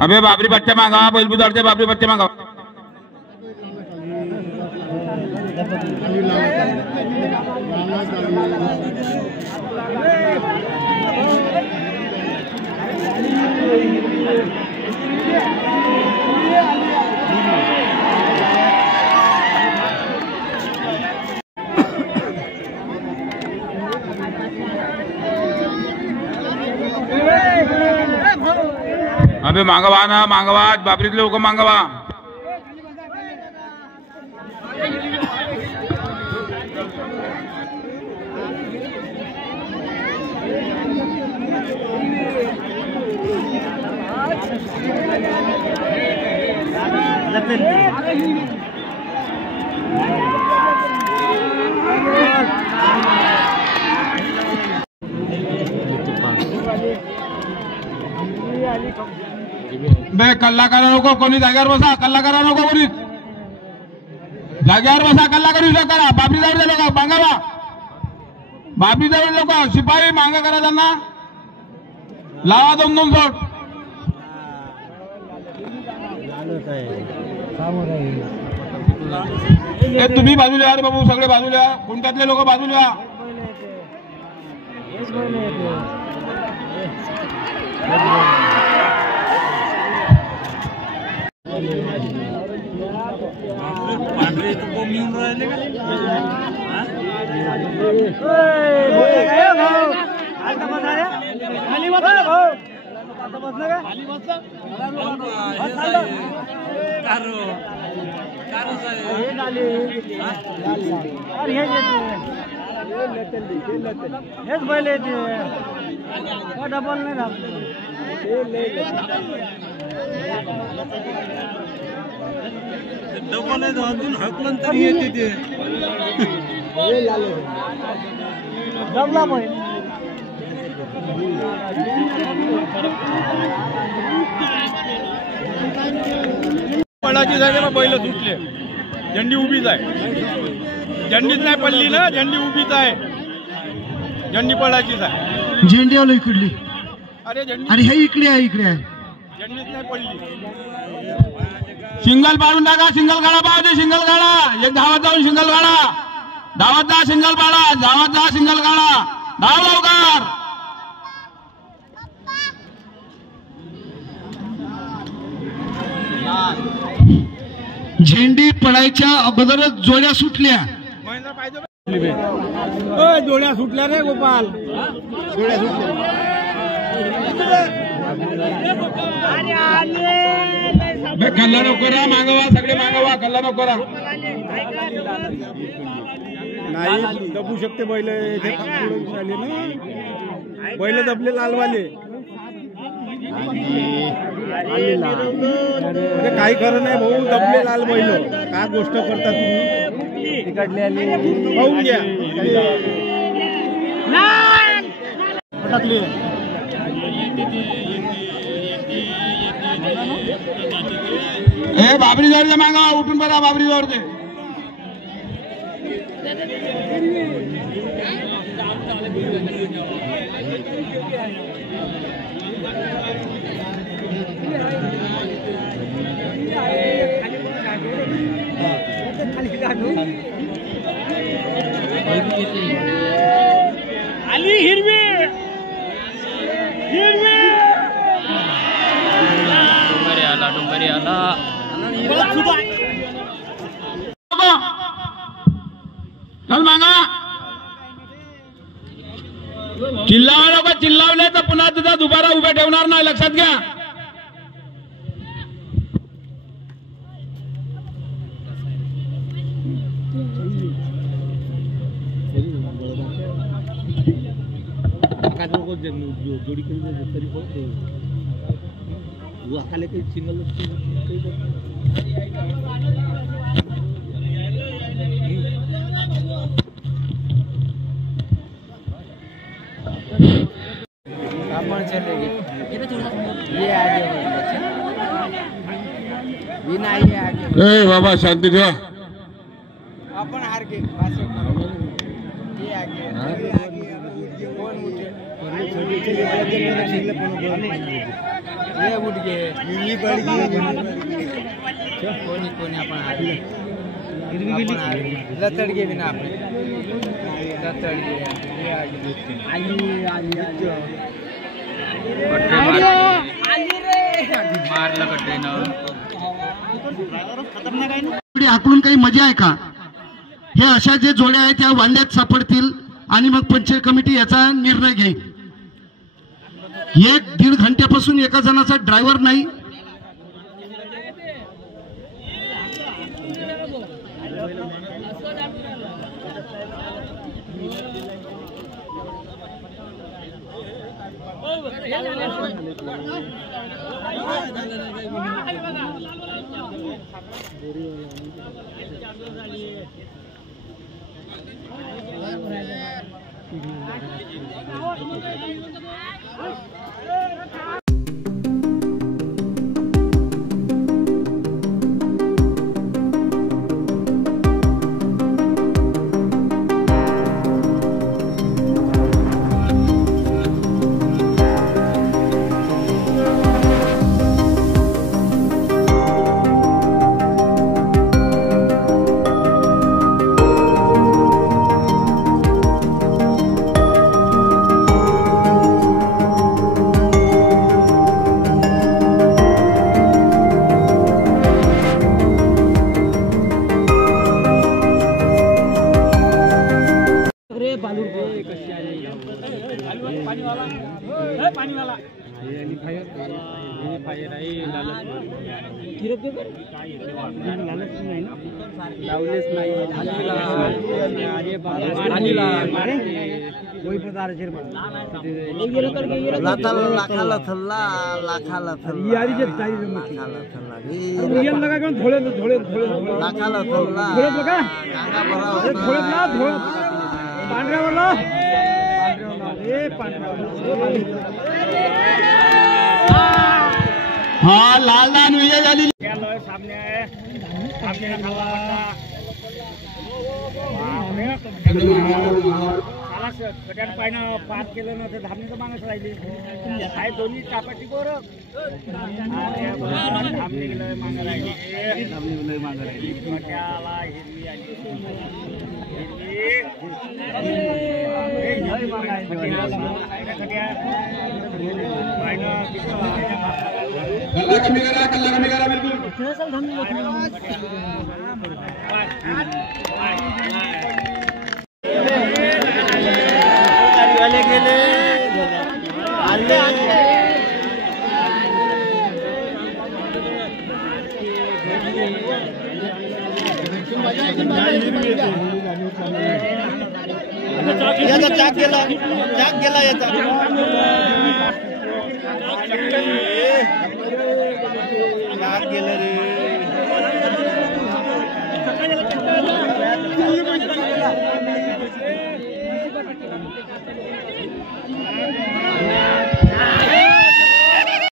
अबे बाबरी बच्चे मांगा बैलबुदारचे बाबरी बच्चे मांगा अबे मांगवा ना मांगवा बाबरीतले लोक मांगवा बे कल्ला करा नको कोणी जागेवर बसा कल्ला करा नको कोणी जागेवर बसा कल्ला करू करा बाबरी जवळ लोक मांगावा बाबरी जवळ लोक शिपाई मांगा करा त्यांना लावा 2-2 जोड तुम्ही बाजूला या रे बाबू सगळे बाजूला कोणत्यातले लोक बाजूला पांढरे तो बोंब येऊन राहिले का खाली बसला खाली बसला कारो कारो हेच बैल डबल नाही डबल आहे अजून हकलं तरी येते ते डबला पण पडाची जागे बैल सुटले झेंडी उभीच आहे झेंडीच नाही पडली ना झेंडी उभीच आहे झेंडी पडाचीच आहे झेंडी आलो इकडली अरे झेंडी अरे हे इकडे आहे झेंडीच नाही पडली सिंगल पाडून टाका सिंगल गाडा पाहते सिंगल गाडा एक धावत जाऊन सिंगल गाडा धावत जा सिंगल गाडा धावत जा सिंगल गाडा धाव लवकर झेंडी पडायच्या अगोदरच जोड्या सुटल्या जोड्या सुटल्या रे गोपाल जोड्या सुटल्या कल्ला नको रा मागवा सगळे मागवा कल्ला नको रा नाही दबू शकते बैल झाले ना बैल दबले लालवाले काही खरं नाही भाऊ दबले लाल बैल काय गोष्ट करता तुम्ही तिकडले पाहून घ्या ए बाबरी जोडते मागा उठून बघा बाबरी जोडते आली हिरवी हिरवी डोंगरी आला चल मागा चिल्लावा नको चिल्लावले तर पुन्हा तिथं दुबारा उभे ठेवणार नाही लक्षात घ्या जोडी करून तरी खाली काही सिंगल अपन चलेंगे ये आगे बिना ये आगे ए बाबा शांती ठेवा. अपन हार के ये आगे कौन उठे ये उठ गए कोनी अपन हार लतड़ के बिना आपने लतड़ के ये मारलं कट्टेनं. आकडून काही मजा आहे का? हे अशा जे जोड्या आहेत त्या वांद्यात सापडतील आणि मग पंचायत कमिटी याचा निर्णय घेईल. 1-1.5 घंट्यापासून एका जणाचा ड्रायव्हर नाही. हा लाल दान विजय झाली. कट्यान पायनं पार केलं ना तर धामणीचं मागच राहिली. साहेब दोन्ही टापाची गोरं धामणी गेलं मागं राहिली. कट्याला हिरवी आली. याचा चाक गेला याचा. चाक गेलं रे.